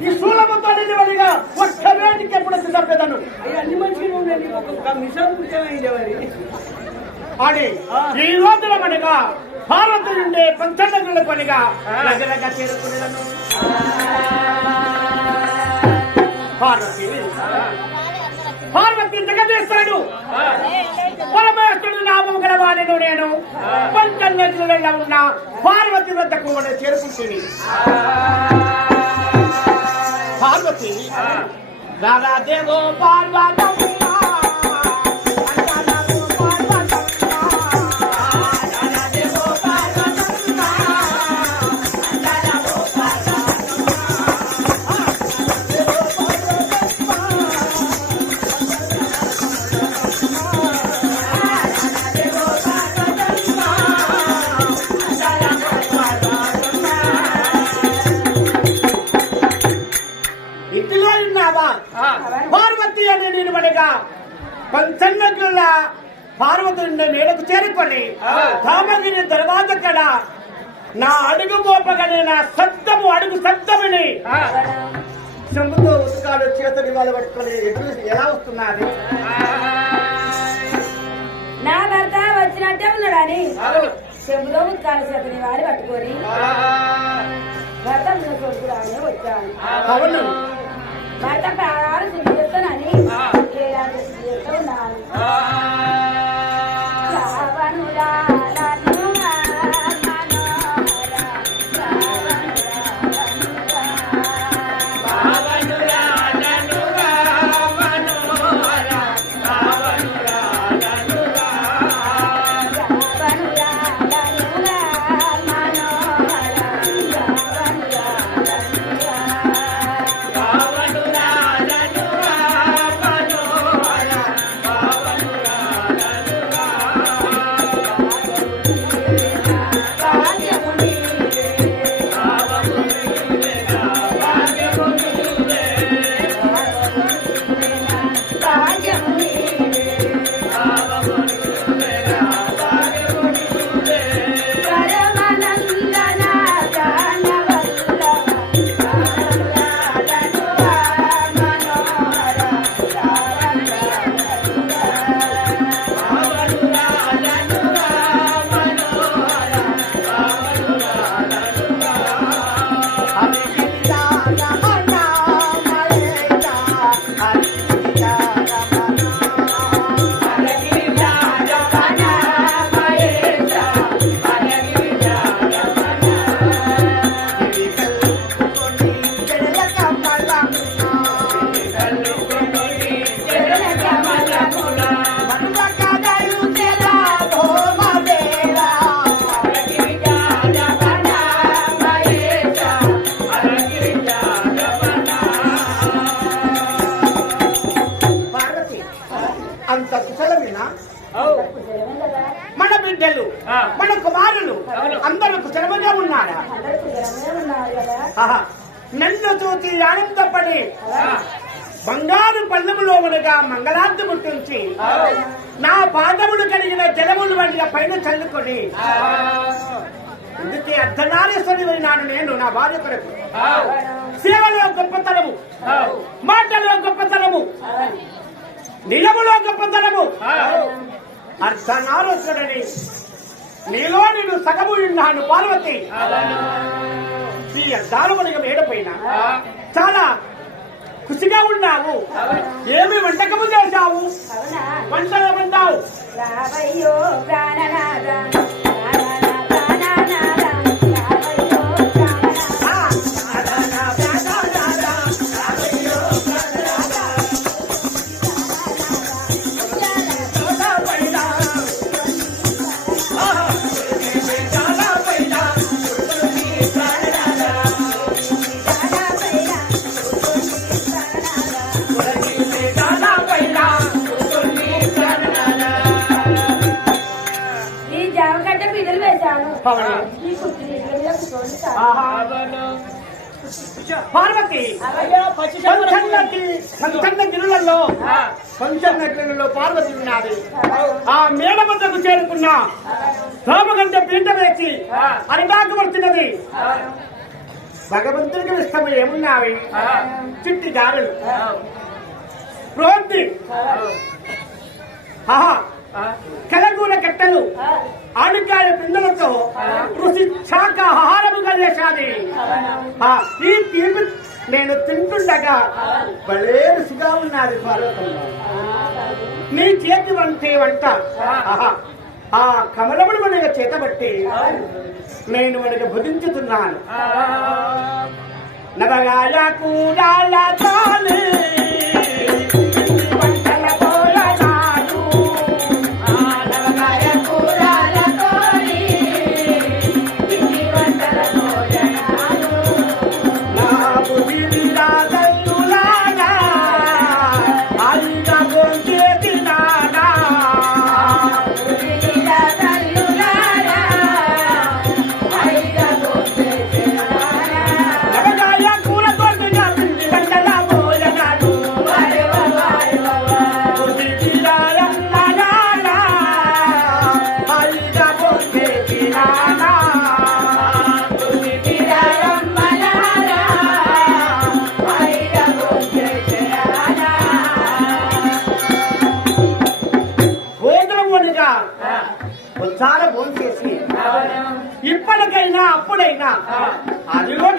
ఈ సూలముతో నిలబడిగా ఒక్క వేటికి ఎప్పుడు అయ్యా అన్ని మంచిగా ఒక మిషన్ అని ఈ రోజుల మనగా భారత నుండి పంచంగల పనిగా నగరగా చేరుకునేదను పార్వతి పార్వతి జగదీశ్వరుడు పరమేశ్వరుడు నామం గలవాడను నేను పంచంగంలో ఉన్న పార్వతి వద్దకు కూడా చేరుకుంటుంది. పార్వతి. రారాదేవో పార్వతమ్మ అంజనాదేవో పార్వతి నుండి మేడకు చేరుకొని రామగిరి దర్వాజ కడ నా అడుగు మోపగని నా శబ్దము అడుగు శబ్దమని చెంబుతో ఉతకాలు చేతులు ఇవాళ పట్టుకొని ఎటు ఎలా వస్తున్నారు? నా భర్త వచ్చినట్టే ఉన్నాడని చెంబులో ముత్తాల చేతిని వారి పట్టుకొని భర్త కొడుకురాని వచ్చాను అవును. మన కుమారులు. అందరూ కుశలముగా ఉన్నారా. నన్ను చూసి ఆనందపడి బంగారు పల్లెములో మనగా మంగళాంతి ముట్టించి నా పాదములు కలిగిన జలములు వంటిగా పైన చల్లుకొని. అందుకే అర్ధనారేశ్వరి నాడు నేను నా భార్య కొరకు? సేవలో గొప్పతనము. మాటలో గొప్పతనము. నిలములో గొప్పతనము. అర్ధనారోసుడని నీలో నేను సగము ఉన్నాను పార్వతి. ఈ మేడపైన చాలా ఖుషిగా ఉన్నావు. ఏమి వంటకము చేశావు? వంటలు వండావు? పార్వతి. పంచన్న గిరులలో పంచన్న గిరులలో పార్వతి ఉన్నది ఆ మేడ వద్దకు చేరుకున్న రామగంట పీట వేసి అరిదాకు వస్తున్నది భగవంతుడికి ఇష్టం ఏమున్నావి? చిట్టి గారెలు ఆహా. కలగూర కట్టలు. ఆడుకాయ పిల్లలతో రుచి శాకాహారముగా చేశాది ఆ, ఈ తీపి నేను తింటుండగా భలే రుచిగా ఉన్నది పార్వతమ్మ నీ చేతి వంటి వంట ఆహా ఆ కమలముడు మనకు చేతబట్టి నేను మనకు భుజించుతున్నాను. నవగాయ కూడాల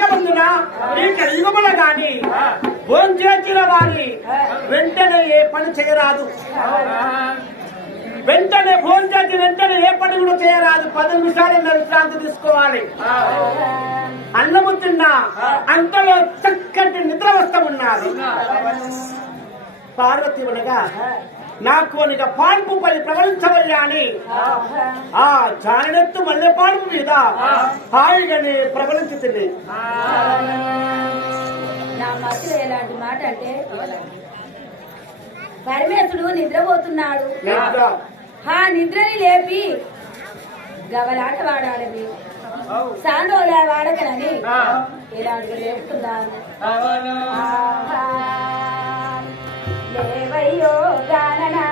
అప్పుడైనా ఈ కలియుగముల గాని భోజనం వారి వెంటనే ఏ పని చేయరాదు. వెంటనే భోజనం చేసి వెంటనే ఏ పని కూడా చేయరాదు. పది నిమిషాలు విశ్రాంతి తీసుకోవాలి. అన్నము తిన్నా అంతలో చక్కటి నిద్ర వస్తమున్నది పార్వతి ఉండగా నాకు పాన్పు పది ప్రవహించవయ్యా అని. ఆ జానెత్తు మల్లె పాన్పు మీద హాయిగానే ప్రబలించుతుంది నా మనసులో ఎలాంటి మాట అంటే పరమేశుడు నిద్రపోతున్నాడు. నిద్ర. ఆ నిద్రని లేపి గవలాట వాడాలి మీరు. సాండోలా వాడకనని ఇలాంటివి లేపుతున్నాను അറിയോ ഗാനനാ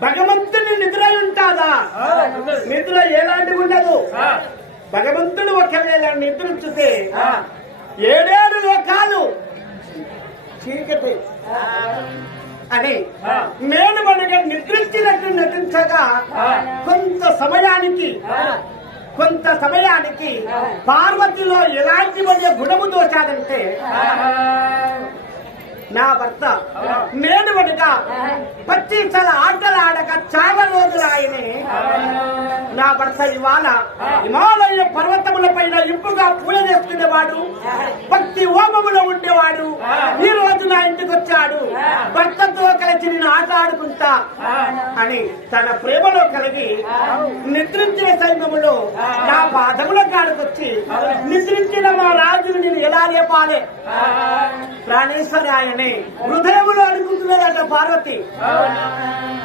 భగవంతుని నిద్ర ఉంటాదా నిద్ర ఎలాంటి ఉండదు. భగవంతుడు ఒకవేళ నిద్రించితే ఏడేడు లోకాలు చీకటి. అని నేను మనగా నిద్రించినట్టు నటించగా కొంత సమయానికి కొంత సమయానికి పార్వతిలో ఎలాంటి గుణము దోచాడంటే నా భర్త. నేను కనుక పచ్చీసల ఆటలు ఆడక చాలా రోజులు ఆయనే నా భర్త ఇవాళ హిమాలయ పర్వతముల పైన ఇంపుగా పూజ చేసుకునేవాడు భక్తి ఓపములో ఉండేవాడు ఈ రోజు నా ఇంటికి వచ్చాడు. భర్తతో కలిసి నేను ఆట ఆడుకుంటా అని తన ప్రేమలో కలిగి నిద్రించే సైన్యములో నా పాదముల కాడకొచ్చి నిద్రించిన మా రాజును నేను ఎలా లేపాలి? ప్రాణేశ్వరి ఆయనే హృదయములో అనుకుంటున్నదట పార్వతి.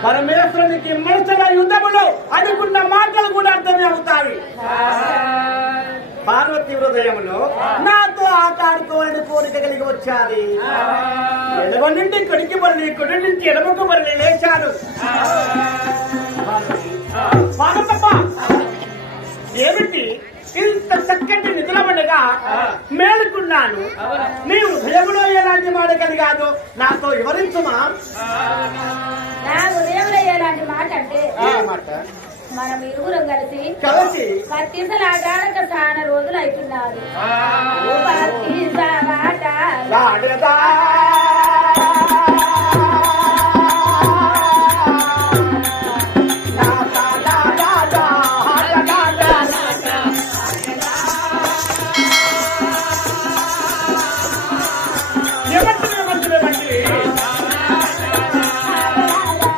పరమేశ్వరునికి మనసుల యుద్ధములో అనుకున్న మాటలు కూడా అర్థమే అవుతాయి. పార్వతి హృదయములో నాతో ఆట ఆడుకోవాలని కోరిక కలిగి వచ్చాది. ఎడమ నుండి కొడికి బల్లి కుడి నుంచి ఎడమకు బల్లి లేచాడు. ఏమిటి ఇంత చక్కటి నిద్రపడగా మేలుకున్నాను. నీ హృదయంలో ఎలాంటి మాట కలిగాదో నాతో వివరించుమా? నా ఉదయంలో ఎలాంటి మాట అంటే మనం ఇరువురం కలిసి కలిసి పత్తిసలు ఆడాడక చాలా రోజులు అవుతున్నారు పత్తిస ఆట లాడదా.